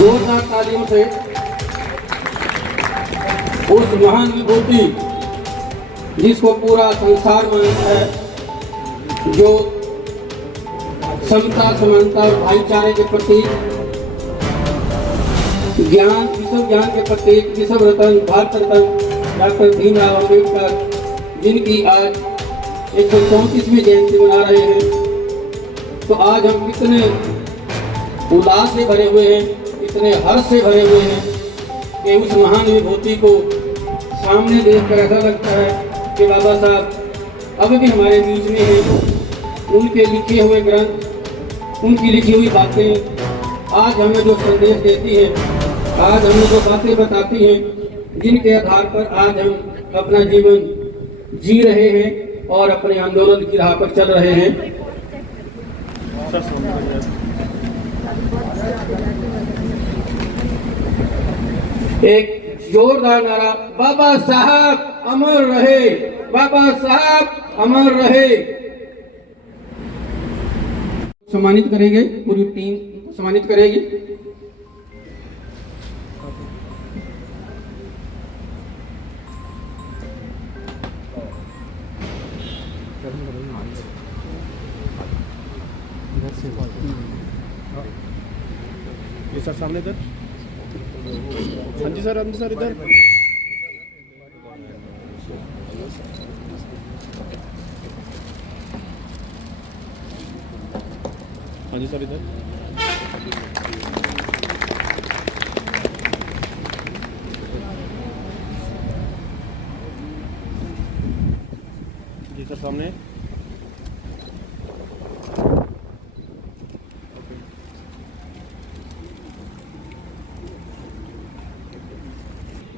जोरदार तालियों से उस महान विभूति जिसको पूरा संसार मानता है, जो समता समानता और भाईचारे के प्रतीक, ज्ञान विश्व ज्ञान के प्रतीक, विश्व रत्न भारत रत्न डॉक्टर भीमराव अम्बेडकर, जिनकी आज 134वीं जयंती मना रहे हैं। तो आज हम कितने उल्लास से भरे हुए हैं, इतने हर्ष से भरे हुए हैं कि उस महान विभूति को सामने देखकर ऐसा लगता है कि बाबा साहब अब भी हमारे बीच में हैं। उनके लिखे हुए ग्रंथ, उनकी लिखी हुई बातें आज हमें जो संदेश देती हैं, आज हमें जो बातें बताती हैं, जिनके आधार पर आज हम अपना जीवन जी रहे हैं और अपने आंदोलन की राह पर चल रहे हैं। एक जोरदार नारा, बाबा साहब अमर रहे, बाबा साहब अमर रहे। सम्मानित करेंगे, पूरी टीम सम्मानित करेगी। ये सर सामने इधर। हाँ जी सर इधर। हाँ जी सर इधर। जी सर सामने।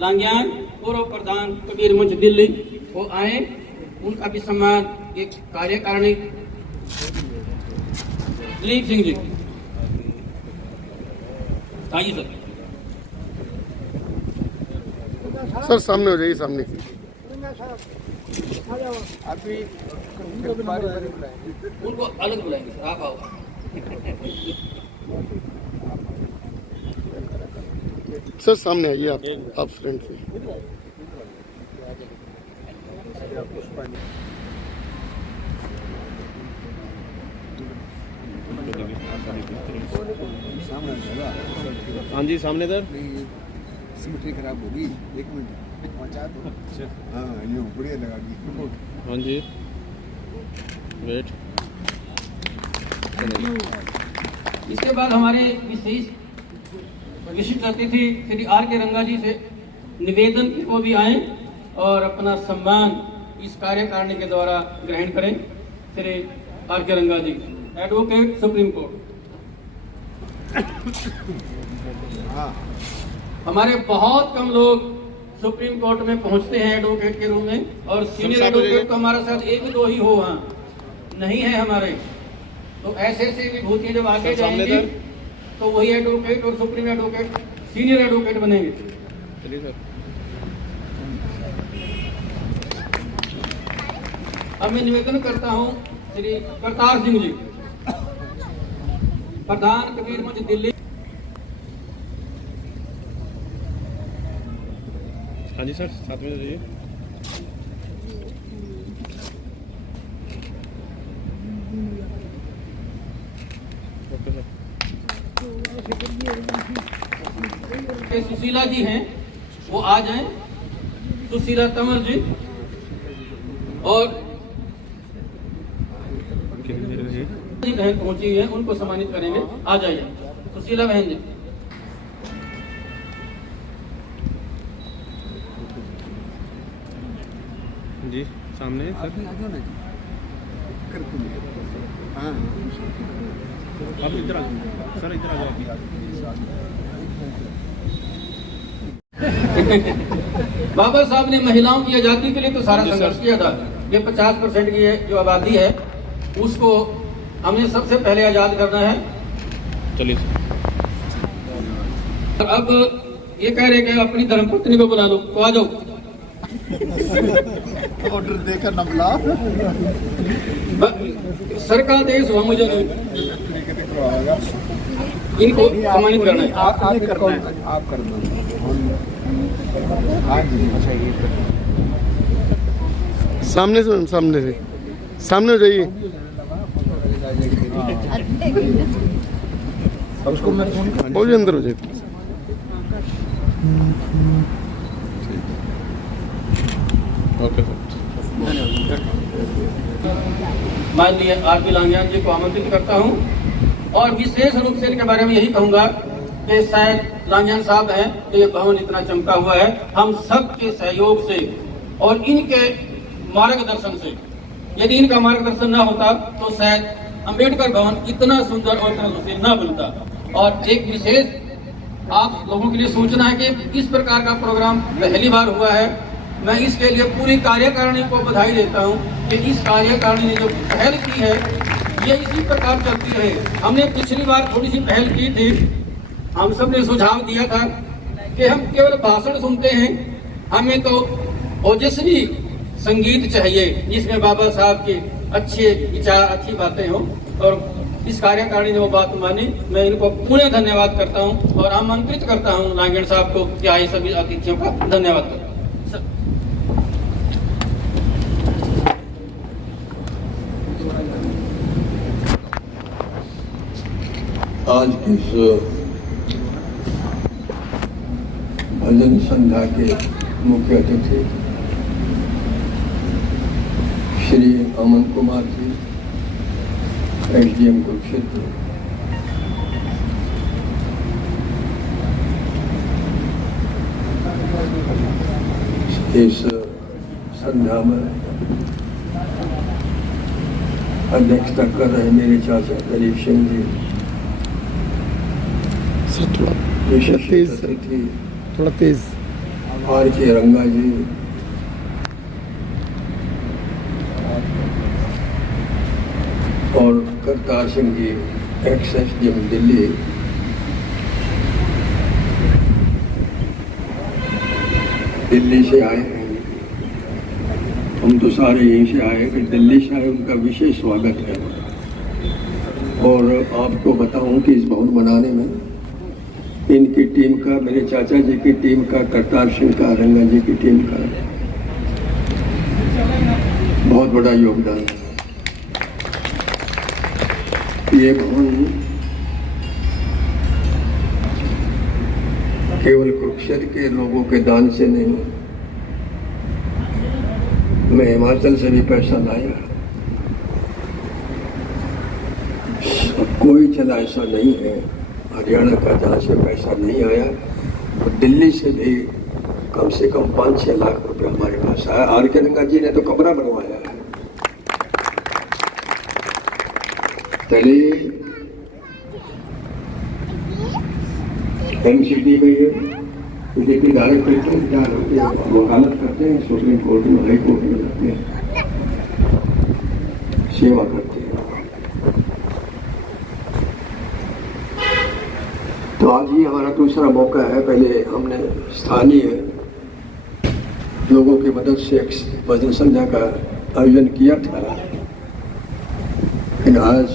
लांग्यान पूर्व प्रधान कबीर मंच दिल्ली वो आए, उनका भी सम्मान एक कार्यकारिणी दिलीप सिंह जी। आइए सर सामने हो जाइए, सामने। उनको अलग बुलाएंगे सर, आप आओ। सर सामने आइए आप फ्रंट से। हाँ जी सामने इधर। सिमेट्री खराब होगी, 1 मिनट पहुंचा दो। हाँ ये बढ़िया लगा दी। हाँ जी वेट। इसके बाद हमारे विशिष्ट अतिथि श्री आर के रंगा जी से निवेदन कि वो भी आए और अपना सम्मान इस कार्यकारिणी के द्वारा ग्रहण करें। श्री आर के रंगा जी, एडवोकेट सुप्रीम कोर्ट। हमारे बहुत कम लोग सुप्रीम कोर्ट में पहुंचते हैं एडवोकेट के रूप में, और सीनियर एडवोकेट तो हमारे साथ 1-2 ही हो, वहाँ नहीं है हमारे। तो ऐसे विभूतियां जब आगे जाएंगी तो वही एडवोकेट और सुप्रीम एडवोकेट सीनियर एडवोकेट बनेंगे। चलिए सर। अब मैं निवेदन करता हूं श्री करतार सिंह जी, प्रधान कबीर मंच दिल्ली। हाँ जी सर साथ में जाइए। Okay sir. सुशीला जी हैं, वो आ जाएं। सुशीला तंवर जी और जी बहन पहुंची हुई है, उनको सम्मानित करेंगे। आ जाइए सुशीला बहन जी। जी सामने सर। हाँ आप इधर आ जाओ सर, इधर आ जाओ। बाबा साहब ने महिलाओं की आजादी के लिए तो सारा संघर्ष किया था। ये 50% की जो आबादी है उसको हमें सबसे पहले आजाद करना है। चलिए अब ये कह रहे कि अपनी धर्मपत्नी को बुला लो, तो आ जाओ। ऑर्डर देकर न बुला। सर का आदेश हुआ मुझे नहीं, इनको सम्मानित करना है। आप कर दो। हाँ जी, अच्छा ये सामने से सामने हो जाइए। अब उसको मैं फोन बहुत अंदर हो जाइए। Okay sir. माननीय आर.पी. लांगियान जी को आमंत्रित करता हूं और विशेष रूप से इनके बारे में यही कहूंगा कि शायद लांगियान साहब हैं तो ये भवन इतना चमका हुआ है हम सब के सहयोग से और इनके मार्गदर्शन से। यदि इनका मार्गदर्शन न होता तो शायद अंबेडकर भवन इतना सुंदर और इतना सुशील न बनता। और एक विशेष आप लोगों के लिए सूचना है कि इस प्रकार का प्रोग्राम पहली बार हुआ है। मैं इसके लिए पूरी कार्यकारिणी को बधाई देता हूं कि इस कार्यकारिणी ने जो पहल की है ये इसी प्रकार चलती रहे। हमने पिछली बार थोड़ी सी पहल की थी, हम सब ने सुझाव दिया था कि हम केवल भाषण सुनते हैं, हमें तो ओजस्वी संगीत चाहिए जिसमें बाबा साहब के अच्छे विचार, अच्छी बातें हो। और इस कार्यकारिणी ने वो बात मानी। मैं इनको पुनः धन्यवाद करता हूं और आमंत्रित करता हूं लांगेड़ साहब को कि आए सभी अतिथियों का धन्यवाद करता हूं। आज की इस भजन संध्या के मुख्य अतिथि श्री अमन कुमार जी, एसडीएम कुरुक्षेत्र, इस संध्या में अध्यक्षता कर रहे मेरे चाचा दलीप सिंह जी, विशेष अतिथि थोड़ा तेज आर.के. रंगा जी, और करतार सिंह जी, एक्स एसडीएम दिल्ली, दिल्ली से आए हैं। हम तो सारे यहीं से आए कि दिल्ली से आए, उनका विशेष स्वागत है। और आपको बताऊं कि इस भवन बनाने में इनकी टीम का, मेरे चाचा जी की टीम का, करतार सिंह का, रंगा जी की टीम का बहुत बड़ा योगदान है। ये भवन केवल कुरुक्षेत्र के लोगों के दान से नहीं, मैं हिमाचल से भी पैसा लाया। कोई चला ऐसा नहीं है हरियाणा का जहाँ से पैसा नहीं आया, तो दिल्ली से भी कम से कम 5-6 लाख रुपए हमारे पास आया। आर.के. रंगा जी ने तो कमरा बनवाया है। चलिए एमसीडी में ये बीजेपी डायरेक्ट करते हैं, क्या करते हैं, वकालत करते हैं, सुप्रीम कोर्ट में, हाई कोर्ट में जाते हैं, सेवा करते हैं। तो आज ही हमारा दूसरा मौका है। पहले हमने स्थानीय लोगों की मदद से एक भजन संध्या का आयोजन किया था, लेकिन आज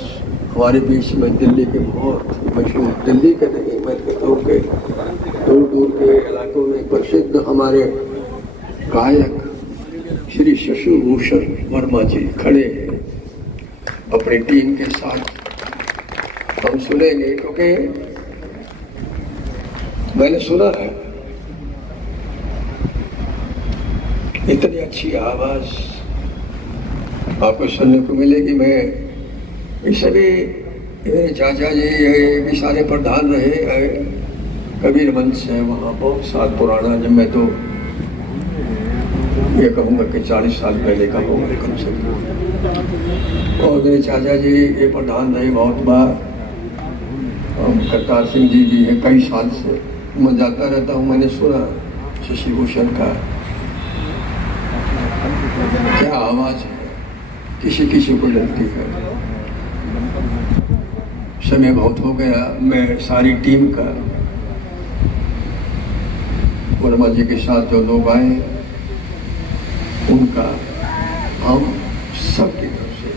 हमारे बीच में दिल्ली के बहुत मशहूर, दिल्ली के नहीं मैं कहता हूँ कि दूर दूर के इलाकों में प्रसिद्ध हमारे गायक श्री शशि भूषण वर्मा जी खड़े हैं अपनी टीम के साथ। हम सुनेंगे क्योंकि मैंने सुना है इतनी अच्छी आवाज आपको सुनने को मिलेगी। मैं इससे भी मेरे चाचा जी ये भी सारे प्रधान रहे, कबीर मंच है वहाँ बहुत साल पुराना, जब मैं तो ये कहूँगा कि 40 साल पहले का होगा कम से कम। और मेरे चाचा जी ये प्रधान रहे बहुत बार, और करतार सिंह जी भी है कई साल से। मैं जाता रहता हूँ, मैंने सुना शशि भूषण का क्या आवाज है, किसी किसी को लगती है। समय बहुत हो गया, मैं सारी टीम का वर्मा जी के साथ जो लोग आए उनका हम सबकी तरफ से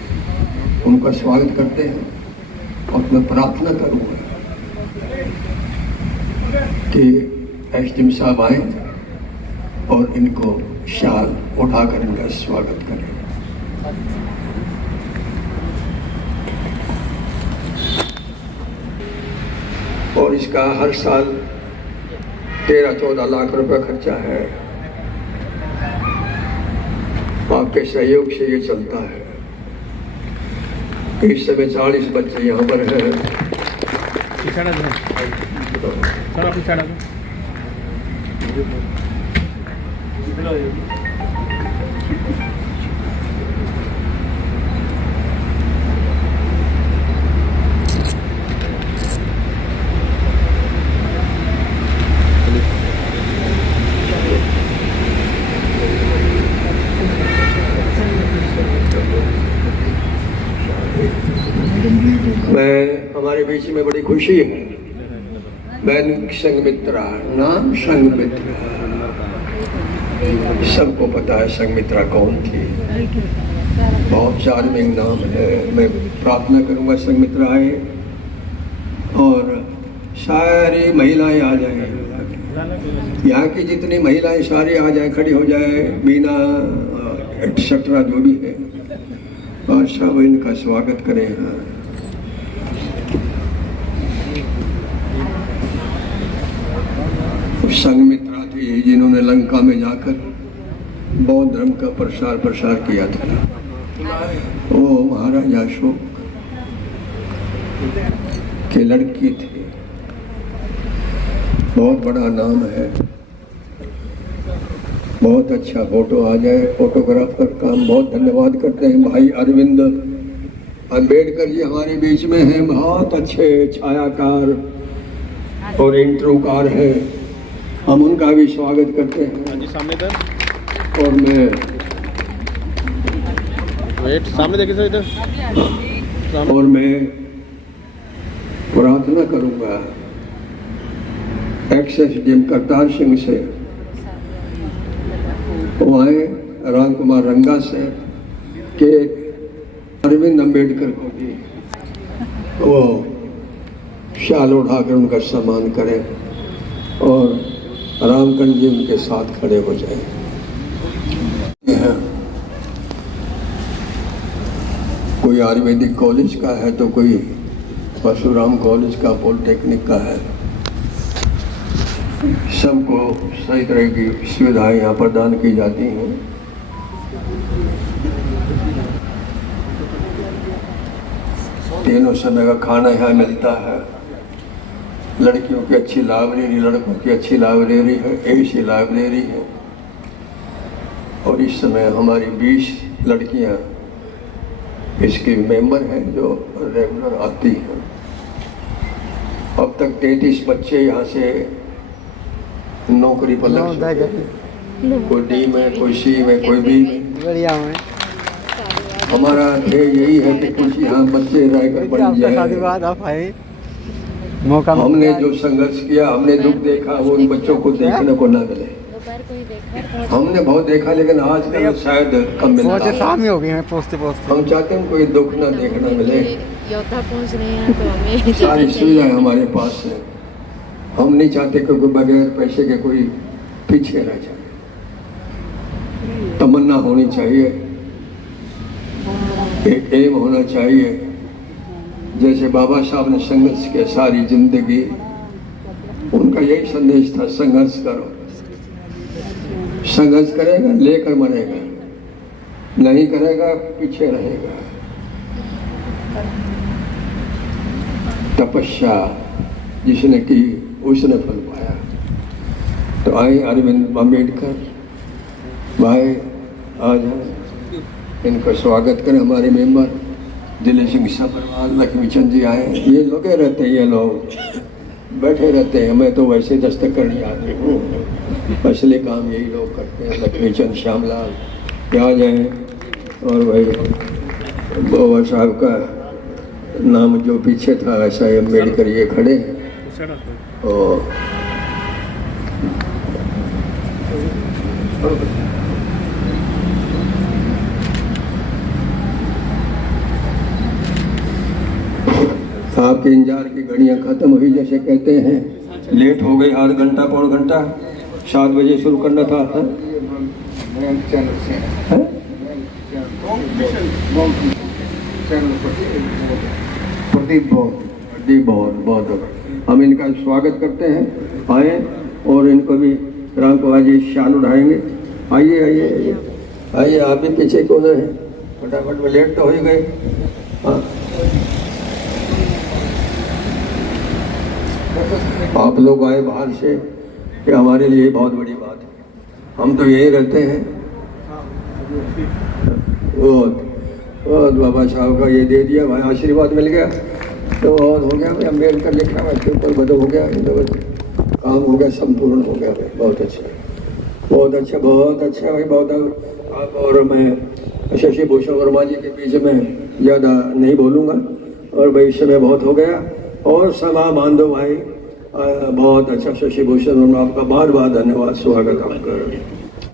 उनका स्वागत करते हैं। और मैं प्रार्थना करूँगा कि एसडीएम साहब आए और इनको शाल उठाकर इनका स्वागत करें। और इसका हर साल 13-14 लाख रुपए खर्चा है। आपके सहयोग से ये चलता है। इस समय 40 बच्चे यहाँ पर हैं। सर आप इशारा मैं हमारे बीच में बड़ी खुशी है। मैं संघमित्रा नाम संघमित्रा, सबको पता है संघमित्रा कौन थी। बहुत चार्मिंग नाम है। मैं प्रार्थना करूंगा संघमित्रा आए और सारी महिलाएं आ जाएं। यहाँ की जितनी महिलाएं सारी आ जाएं, खड़ी हो जाए, बीना एक्सेट्रा जो भी है, और सब इनका स्वागत करें। संघमित्रा थी जिन्होंने लंका में जाकर बौद्ध धर्म का प्रसार किया था। वो महाराजा अशोक की लड़की थी। बहुत बड़ा नाम है। बहुत अच्छा फोटो आ जाए। फोटोग्राफर का हम बहुत धन्यवाद करते हैं। भाई अरविंद अंबेडकर जी हमारे बीच में हैं। बहुत अच्छे छायाकार और इंट्रोकार हैं। हम उनका भी स्वागत करते हैं। जी सामने इधर, और मैं वेट सामने देखिए सर इधर सामने। और मैं प्रार्थना करूंगा एक्स-एसडीएम करतार सिंह से, वो आए राम कुमार रंगा से, कि अरविंद अंबेडकर को भी वो शाल उठाकर उनका सम्मान करें और रामकंड जी उनके साथ खड़े हो जाए। कोई आयुर्वेदिक कॉलेज का है तो कोई परशुराम कॉलेज का, पॉलिटेक्निक का है। सबको सही तरह की सुविधाएं यहाँ प्रदान की जाती हैं। तीनों समय का खाना यहाँ मिलता है। लड़कियों की अच्छी लाइब्रेरी, लड़कों की अच्छी लाइब्रेरी है, ऐसी लाइब्रेरी है। और इस समय हमारी 20 लड़कियां इसके मेंबर हैं जो रेगुलर आती हैं। अब तक 33 बच्चे यहाँ से नौकरी पर लग चुके हैं। कोई डी में, कोई सी में, कोई बी में। हमारा ध्येय यही है कि कुछ यहाँ बच्चे रहकर बन जाए। हमने जो संघर्ष किया, हमने दुख देखा, वो उन बच्चों को देखने को ना मिले। हमने बहुत देखा, लेकिन आजकल शायद कम मिलता है। शाम हो गई है पहुंचते। हम चाहते हैं कोई दुख ना देखना मिले। योद्धा पहुंच रहे हैं तो हमें सारी सुविधाएं हमारे पास है। हम नहीं चाहते कि कोई बगैर पैसे के कोई पीछे रह जाए। तमन्ना होनी चाहिए, एक एम होना चाहिए। जैसे बाबा साहब ने संघर्ष किया सारी जिंदगी, उनका यही संदेश था, संघर्ष करो। संघर्ष करेगा लेकर मरेगा, नहीं करेगा पीछे रहेगा। तपस्या जिसने की उसने फल पाया। तो आए अरविंद अंबेडकर भाई आज इनका स्वागत करें। हमारे मेंबर दिलीप सिंह सभरवाल, लक्ष्मीचंद जी आए। ये लगे रहते हैं, ये लोग बैठे रहते हैं। मैं तो वैसे दस्तक करने आती हूँ, असली काम यही लोग करते हैं। लक्ष्मीचंद, श्यामलाल क्या जाए। और भाई बाबा साहब का नाम जो पीछे था ऐसा ही अम्बेडकर ये खड़े हैं। और आपके इंतजार की घड़ियां खत्म हुई, जैसे कहते हैं लेट हो गई, आध घंटा पौन घंटा, 7 बजे शुरू करना था। हाँ? हाँ? प्रदीप बहुत बहुत हम इनका स्वागत करते हैं, आए और इनको भी राम को आज शान उठाएंगे। आइए आइए आइए आइए, आप भी पीछे कौन है, फटाफट में लेट तो हो ही गए। हाँ, आप लोग आए बाहर से, कि हमारे लिए बहुत बड़ी बात है। हम तो यही रहते हैं। बहुत बहुत बाबा साहब का ये दे दिया भाई, आशीर्वाद मिल गया तो बहुत हो गया भाई। अम्बेडकर लिखा हुआ इसके ऊपर, बदल हो गया, काम हो गया, संपूर्ण हो गया भाई। बहुत अच्छा बहुत अच्छा बहुत अच्छा भाई, बहुत। आप और मैं शशि भूषण वर्मा जी के बीच में ज़्यादा नहीं बोलूँगा, और भाई समय बहुत हो गया और समा मान दो भाई। बहुत अच्छा शशि भूषण वर्मा, आपका बहुत बहुत धन्यवाद, स्वागत आपका।